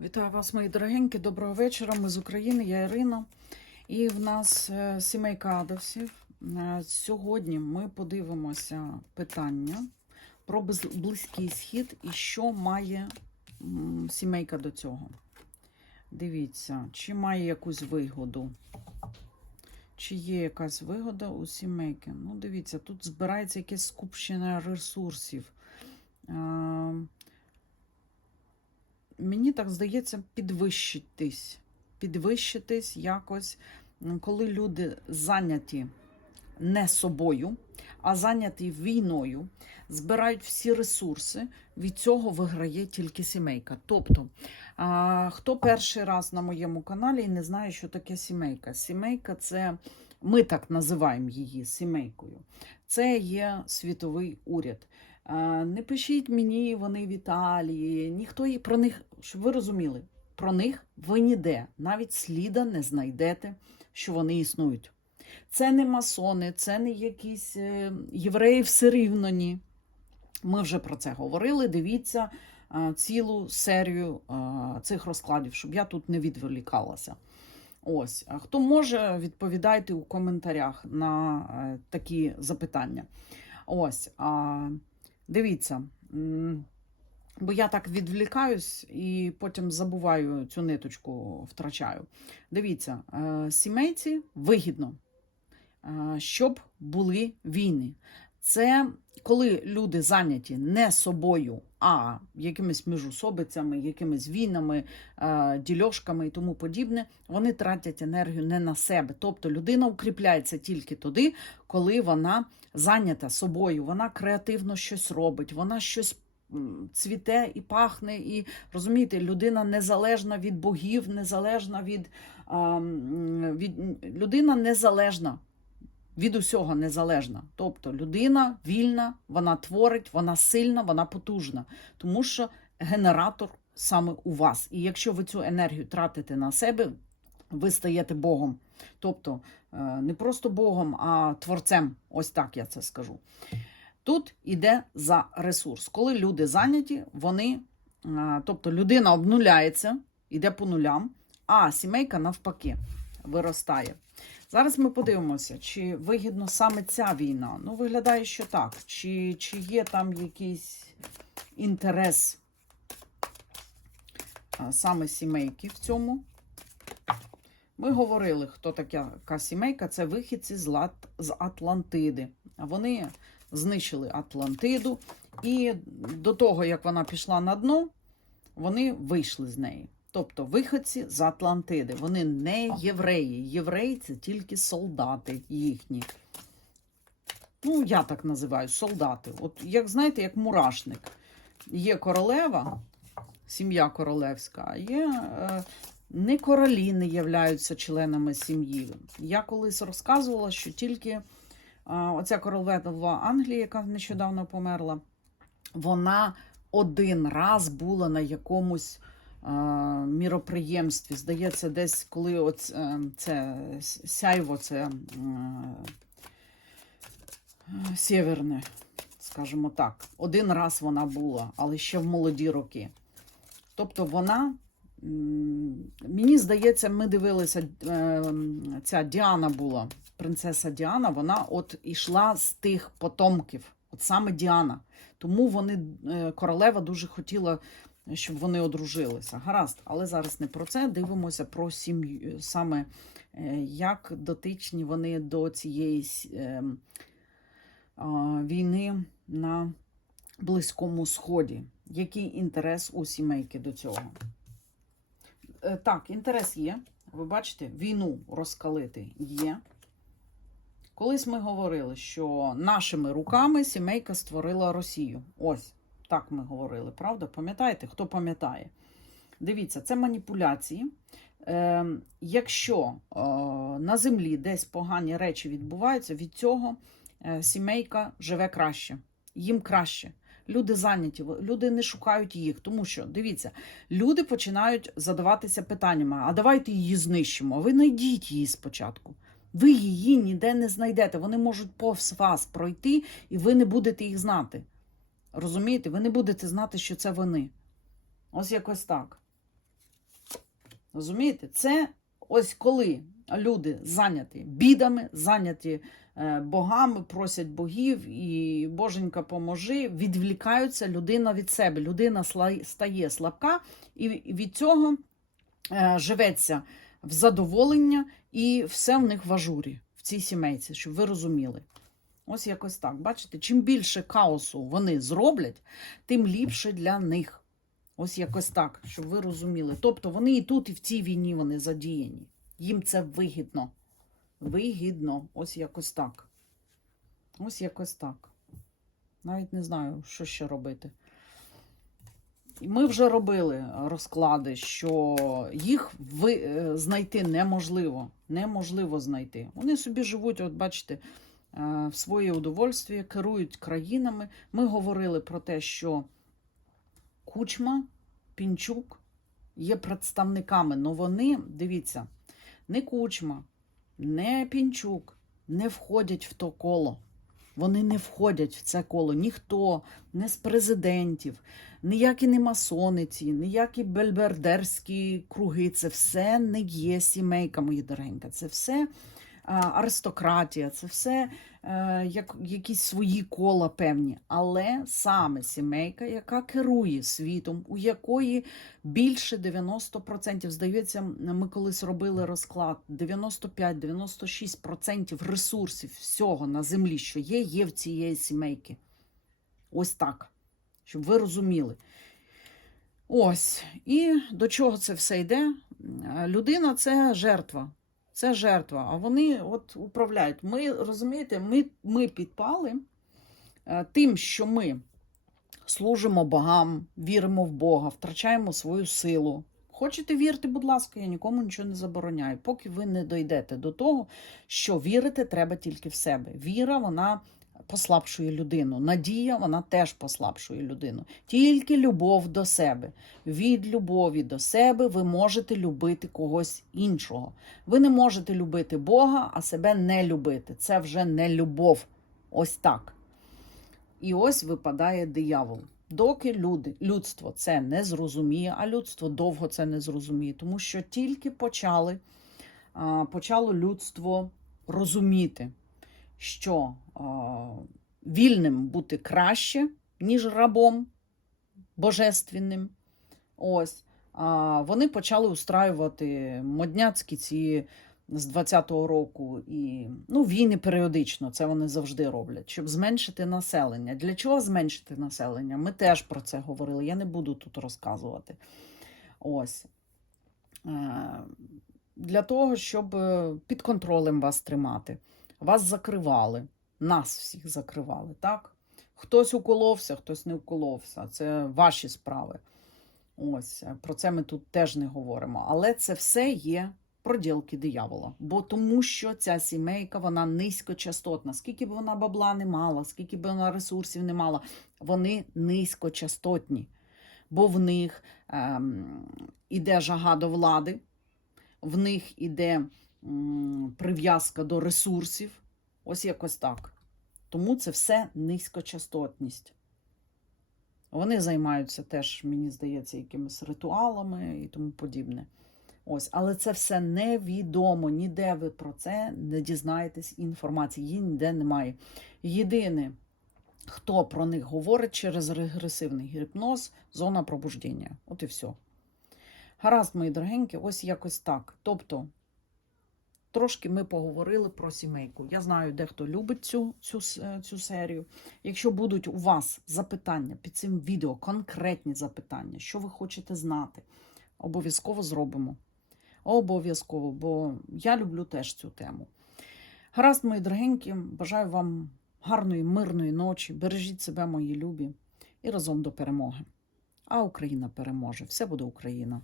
Вітаю вас, мої дорогенькі. Доброго вечора. Ми з України, я Ірина. І в нас е, сімейка Адовсів. Е, Сьогодні ми подивимося питання про Близький Схід і що має сімейка до цього. Дивіться, чи має якусь вигоду. Чи є якась вигода у сімейки? Ну, дивіться, тут збирається якесь скупчення ресурсів. Мені так здається, підвищитись. Підвищитись якось, коли люди зайняті не собою, а зайняті війною, збирають всі ресурси, від цього виграє тільки сімейка. Тобто, хто перший раз на моєму каналі і не знає, що таке сімейка? Сімейка це ми так називаємо її сімейкою. Це є світовий уряд. Не пишіть мені, вони в Італії. Ніхто їх про них, щоб ви розуміли, про них ви ніде навіть сліда не знайдете, що вони існують. Це не масони, це не якісь е, євреї все рівно. Ми вже про це говорили. Дивіться цілу серію цих розкладів, щоб я тут не відволікалася. Ось, хто може, відповідайте у коментарях на е, такі запитання. Ось, дивіться. Бо я так відвлікаюсь і потім забуваю цю ниточку, втрачаю. Дивіться, е, сімейці вигідно, е, щоб були війни. Це коли люди зайняті не собою, а якимись міжусобицями, якимись війнами, е, дільошками і тому подібне, вони тратять енергію не на себе. Тобто людина укріпляється тільки тоді, коли вона зайнята собою, вона креативно щось робить, вона щось цвіте і пахне, і розумієте, людина незалежна від богів, незалежна від, від людина незалежна. Від усього незалежна. Тобто людина вільна, вона творить, вона сильна, вона потужна, тому що генератор саме у вас. І якщо ви цю енергію тратите на себе, ви стаєте Богом. Тобто е, не просто Богом, а творцем. Ось так я це скажу. Тут іде за ресурс. Коли люди зайняті, вони, е, тобто людина обнуляється, іде по нулям, а сімейка навпаки виростає. Зараз ми подивимося, чи вигідно саме ця війна. Ну, виглядає, що так. Чи, чи є там якийсь інтерес саме сімейки в цьому? Ми говорили, хто така сімейка, це вихідці з, Лат, з Атлантиди. Вони знищили Атлантиду, і до того, як вона пішла на дно, вони вийшли з неї. Тобто виходці з Атлантиди. Вони не євреї. Євреї це тільки солдати їхні. Ну, я так називаю солдати. От як знаєте, як мурашник. Є королева, сім'я королевська, а є е, не королі не являються членами сім'ї. Я колись розказувала, що тільки е, оця королева Англії, яка нещодавно померла, вона один раз була на якомусь міроприємстві. Здається, десь коли оц, е, це сяйво, це е, е, сєверне, скажімо так. Один раз вона була, але ще в молоді роки. Тобто вона. Мені здається, ми дивилися, е, ця Діана була, принцеса Діана, вона от ішла з тих потомків, от саме Діана. Тому вони, е, королева дуже хотіла, щоб вони одружилися. Гаразд, але зараз не про це. Дивимося про сім'ю, саме е, як дотичні вони до цієї е, війни на Близькому Сході. Який інтерес у сімейки до цього? Е, Так, інтерес є. Ви бачите, війну розкалити є. Колись ми говорили, що нашими руками сімейка створила Росію. Ось так ми говорили, правда? Пам'ятаєте? Хто пам'ятає? Дивіться, це маніпуляції. Е, якщо е, на землі десь погані речі відбуваються, від цього е, сімейка живе краще, їм краще. Люди зайняті, люди не шукають їх, тому що дивіться, люди починають задаватися питаннями: а давайте її знищимо. А ви знайдіть її спочатку. Ви її ніде не знайдете. Вони можуть повз вас пройти, і ви не будете їх знати. Розумієте? Ви не будете знати, що це вони. Ось якось так. Розумієте? Це ось коли люди зайняті бідами, зайняті е, богами, просять богів і Боженька поможи, відвлікаються людина від себе. Людина стає слабка, і від цього е, живеться в задоволення, і все в них в ажурі, в цій сімейці, щоб ви розуміли. Ось якось так. Бачите, чим більше хаосу вони зроблять, тим ліпше для них. Ось якось так, щоб ви розуміли. Тобто вони і тут, і в цій війні вони задіяні. Їм це вигідно. Вигідно. Ось якось так. Ось якось так. Навіть не знаю, що ще робити. Ми вже робили розклади, що їх е, знайти неможливо. Неможливо знайти. Вони собі живуть, от бачите, в своє удовольствие, керують країнами. Ми говорили про те, що Кучма, Пінчук є представниками, але вони, дивіться, не Кучма, не Пінчук не входять в то коло. Вони не входять в це коло. Ніхто, не з президентів, ніякі не масониці, ніякі бельбердерські круги. Це все не є сімейка, мої дорогенька. Це все аристократія, це все е, як, якісь свої кола певні. Але саме сімейка, яка керує світом, у якої більше 90%, здається, ми колись робили розклад, 95-96% ресурсів всього на землі, що є, є в цієї сімейки. Ось так. Щоб ви розуміли. Ось. І до чого це все йде? Е, Людина це жертва. Це жертва. А вони от управляють. Ми розумієте, ми, ми підпали е, тим, що ми служимо богам, віримо в Бога, втрачаємо свою силу. Хочете вірити, будь ласка, я нікому нічого не забороняю, поки ви не дойдете до того, що вірити треба тільки в себе. Віра, вона послабшує людину. Надія, вона теж послабшує людину. Тільки любов до себе. Від любові до себе ви можете любити когось іншого. Ви не можете любити Бога, а себе не любити. Це вже не любов. Ось так. І ось випадає диявол. Доки люди, людство це не зрозуміє, а людство довго це не зрозуміє, тому що тільки почали, почало людство розуміти, що а, вільним бути краще, ніж рабом божественним. Ось. А, вони почали устраювати модняцькі ці з 20-го року і ну, війни періодично, це вони завжди роблять, щоб зменшити населення. Для чого зменшити населення? Ми теж про це говорили. Я не буду тут розказувати. Ось. Е, Для того, щоб е, під контролем вас тримати. Вас закривали, нас всіх закривали, так? Хтось уколовся, хтось не уколовся. Це ваші справи. Ось е, про це ми тут теж не говоримо. Але це все є проділки диявола. Бо тому що ця сімейка вона низькочастотна. Скільки б вона бабла не мала, скільки б вона ресурсів не мала, вони низькочастотні. Бо в них ем, іде жага до влади, в них іде прив'язка до ресурсів. Ось якось так. Тому це все низькочастотність. Вони займаються теж, мені здається, якимись ритуалами і тому подібне. Ось, але це все невідомо. Ніде ви про це не дізнаєтесь інформації. Її ніде немає. Єдине, хто про них говорить через регресивний гіпноз, зона пробуждення. От і все. Гаразд, мої дорогенькі, ось якось так. Тобто, трошки ми поговорили про сімейку. Я знаю, дехто любить цю, цю, цю серію. Якщо будуть у вас запитання під цим відео, конкретні запитання, що ви хочете знати, обов'язково зробимо. Обов'язково, бо я люблю теж цю тему. Гаразд, мої дорогенькі, бажаю вам гарної, мирної ночі. Бережіть себе, мої любі, і разом до перемоги. А Україна переможе. Все буде Україна.